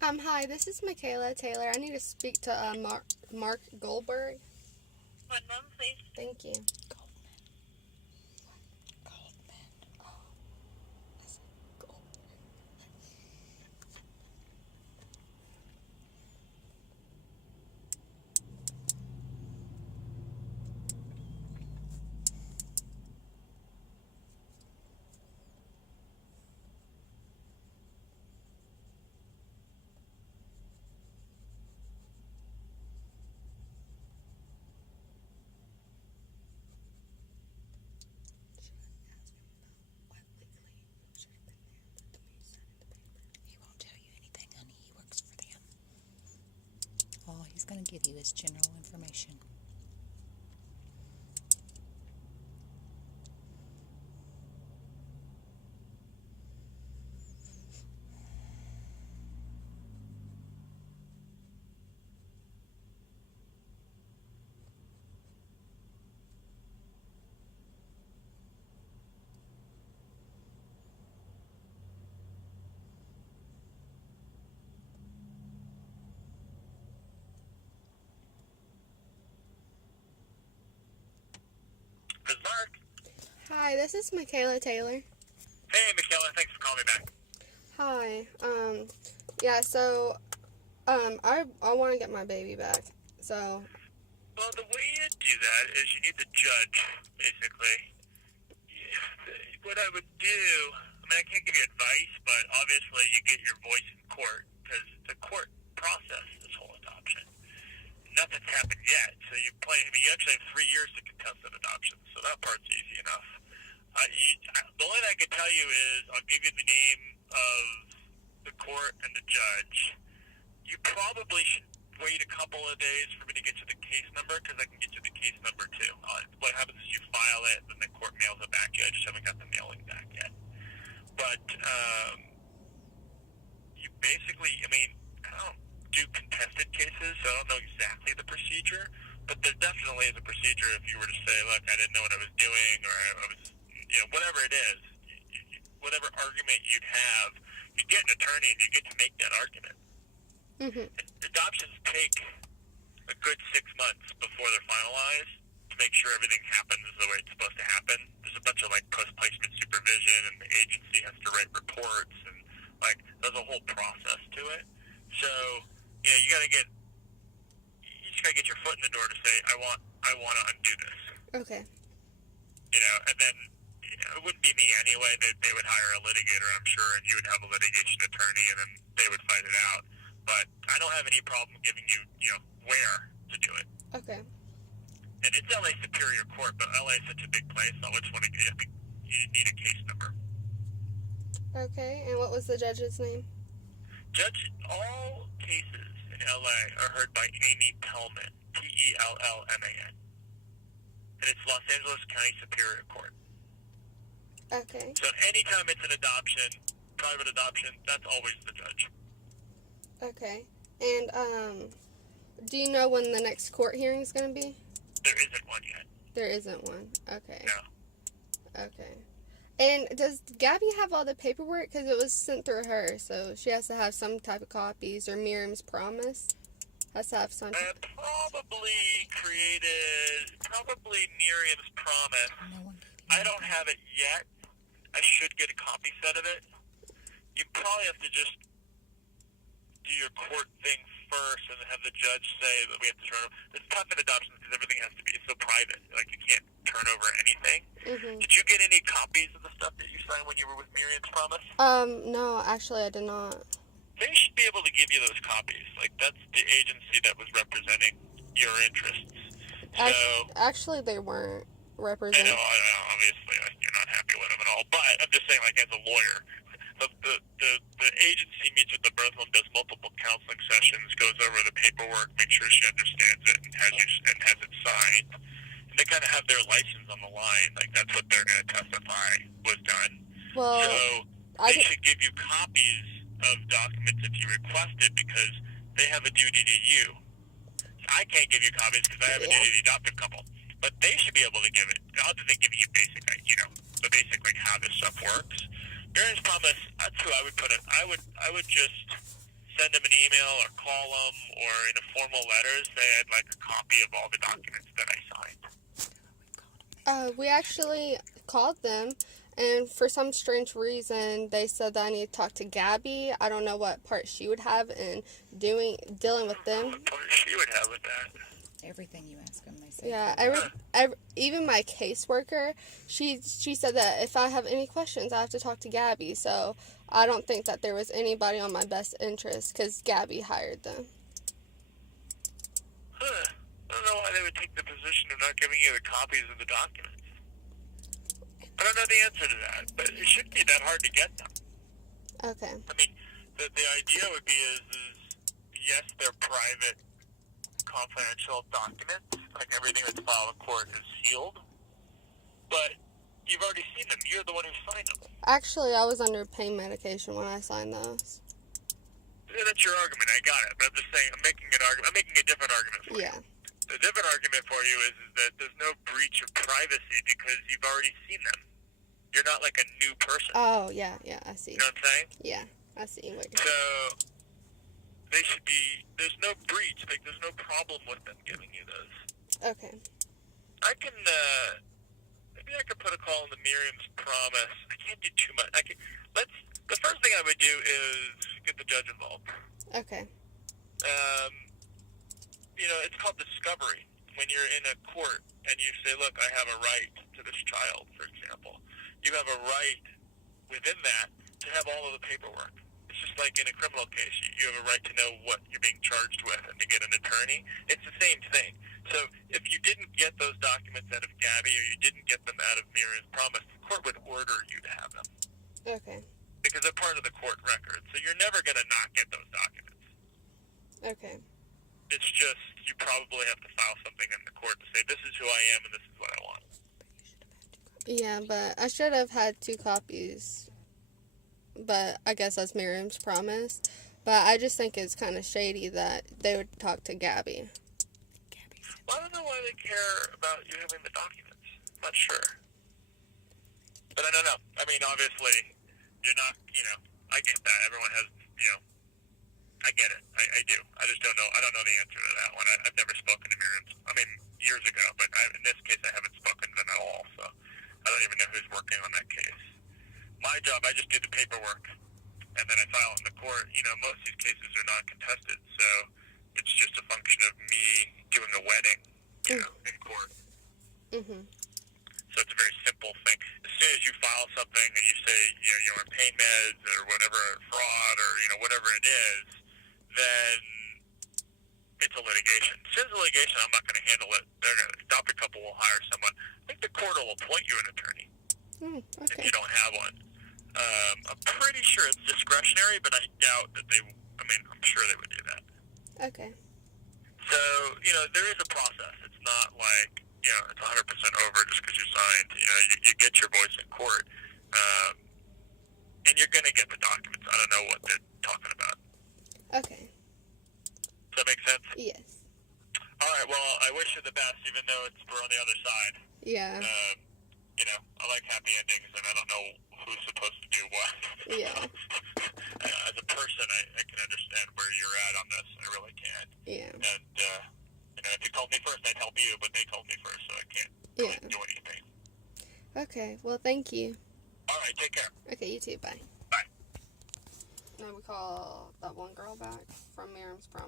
Hi, this is Michaela Taylor. I need to speak to Mark Goldberg. One moment, please. Thank you. He won't tell you anything, honey. He works for them. All he's going to give you is general information. This is Mark. Hi, this is Michaela Taylor. Hey, Michaela. Thanks for calling me back. Hi. I want to get my baby back. So, Well, the way you do that is you need the judge, basically. What I would do, I can't give you advice, but obviously you get your voice in court, because the court process this whole adoption. Nothing's happened yet, so you actually have 3 years to contest an adoption, so that part's easy enough. The only thing I can tell you is I'll give you the name of the court and the judge. You probably should wait a couple of days for me to get you the case number, because I can get you the case number too. What happens is you file it, then the court mails it back to you. I just haven't got the mailing back yet. But you basically, I don't do contested cases, so I don't know exactly the procedure, but there definitely is a procedure if you were to say, look, I didn't know what I was doing, or I was, whatever it is, whatever argument you'd have, you get an attorney and you get to make that argument. Adoptions take a good 6 months before they're finalized to make sure everything happens the way it's supposed to happen. There's a bunch of post-placement supervision, and the agency has to write reports, and there's a whole process to it. So you just gotta get your foot in the door to say, I want to undo this. okay. And then it wouldn't be me anyway. They would hire a litigator, I'm sure, and you would have a litigation attorney, and then they would fight it out. But I don't have any problem giving you, where to do it. Okay. And it's LA Superior Court, but LA is such a big place, I just want to you need a case number. Okay, and what was the judge's name? All cases in LA are heard by Amy Pellman, Pellman. And it's Los Angeles County Superior Court. Okay. So anytime it's an adoption, private adoption, that's always the judge. Okay. And, do you know when the next court hearing is going to be? There isn't one yet. There isn't one. Okay. No. Okay. And does Gabby have all the paperwork? Because it was sent through her, so she has to have some type of copies, or Miriam's promise has to have some. Probably Miriam's promise. No one I don't have it yet. I should get a copy set of it. You probably have to just do your court thing first and have the judge say that we have to turn over. It's tough in adoptions because everything has to be so private. You can't turn over anything. Did you get any copies of the stuff that you signed when you were with Miriam's Promise? No, actually I did not. They should be able to give you those copies. That's the agency that was representing your interests. So, actually, they weren't I representing. know, obviously, you're not happy with them at all, but I'm just saying, as a lawyer, the agency meets with the birth home, does multiple counseling sessions, goes over the paperwork, makes sure she understands it, and has it signed. And they kind of have their license on the line, that's what they're going to testify was done. Well, so they should give you copies of documents if you request it, because they have a duty to you. I can't give you copies because I have a duty to the adoptive couple, but they should be able to give it. Other than giving you the basic how this stuff works. Miriam's Promise, that's who I would put it. I would just send them an email or call them or in a formal letter say I'd like a copy of all the documents that I signed. We actually called them, and for some strange reason, they said that I need to talk to Gabby. I don't know what part she would have in dealing with them. What part she would have with that? Everything you ask them, they say. Yeah, even my caseworker, she said that if I have any questions, I have to talk to Gabby. So I don't think that there was anybody on my best interest because Gabby hired them. Huh. I don't know why they would take the position of not giving you the copies of the documents. I don't know the answer to that, but it shouldn't be that hard to get them. Okay. I mean, the idea would be is yes, they're private, confidential documents, like everything that's filed in court is sealed, but you've already seen them. You're the one who signed them. Actually, I was under pain medication when I signed those. Yeah, that's your argument. I got it, but I'm just saying I'm making a different argument for you. Yeah. The different argument for you is that there's no breach of privacy because you've already seen them. You're not like a new person. Oh, yeah, I see. You know what I'm saying? Yeah, I see what you're So they should be. There's no breach. Like there's no problem with them giving you those. Okay. I can. Maybe I could put a call in the Miriam's Promise. I can't do too much. The first thing I would do is get the judge involved. Okay. It's called discovery. When you're in a court and you say, look, I have a right to this child, for example. You have a right within that to have all of the paperwork. It's just like in a criminal case. You have a right to know what you're being charged with and to get an attorney. It's the same thing. So if you didn't get those documents out of Gabby or you didn't get them out of Miriam's Promise, the court would order you to have them. Okay. Because they're part of the court record. So you're never going to not get those documents. Okay. It's just you probably have to file something in the court to say, this is who I am and this is what I want. Yeah, but I should have had 2 copies. But I guess that's Miriam's Promise. But I just think it's kind of shady that they would talk to Gabby. Well, I don't know why they care about you having the documents. I'm not sure. But I don't know. I mean, obviously, you're not, I get that. Everyone has, I get it. I do. I just don't know. I don't know the answer to that one. I've never spoken to Miriam. I mean, years ago, but in this case, I haven't spoken to them at all. So I don't even know who's working on that case. My job, I just do the paperwork, and then I file it in the court. Most of these cases are not contested, so it's just a function of me doing a wedding, in court. Mhm. So it's a very simple thing. As soon as you file something and you say, you're on pain meds or whatever, fraud or, whatever it is, then it's a litigation. As soon as it's a litigation, I'm not going to handle it. They're going to stop a couple, will hire someone. I think the court will appoint you an attorney if Okay. you don't have one. I'm pretty sure it's discretionary, but I doubt that I'm sure they would do that. Okay. So, there is a process. It's not like, it's 100% over just because you signed. You get your voice in court, and you're going to get the documents. I don't know what they're talking about. Okay. Does that make sense? Yes. All right, well, I wish you the best, even though we're on the other side. Yeah. I like happy endings, and I don't know who's supposed to do what. Yeah. As a person, I can understand where you're at on this. I really can. Yeah. And, if you called me first, I'd help you, but they called me first, so I can't really do anything. Okay. Well, thank you. All right, take care. Okay, you too. Bye. Bye. Now we call that one girl back from Miriam's Promise.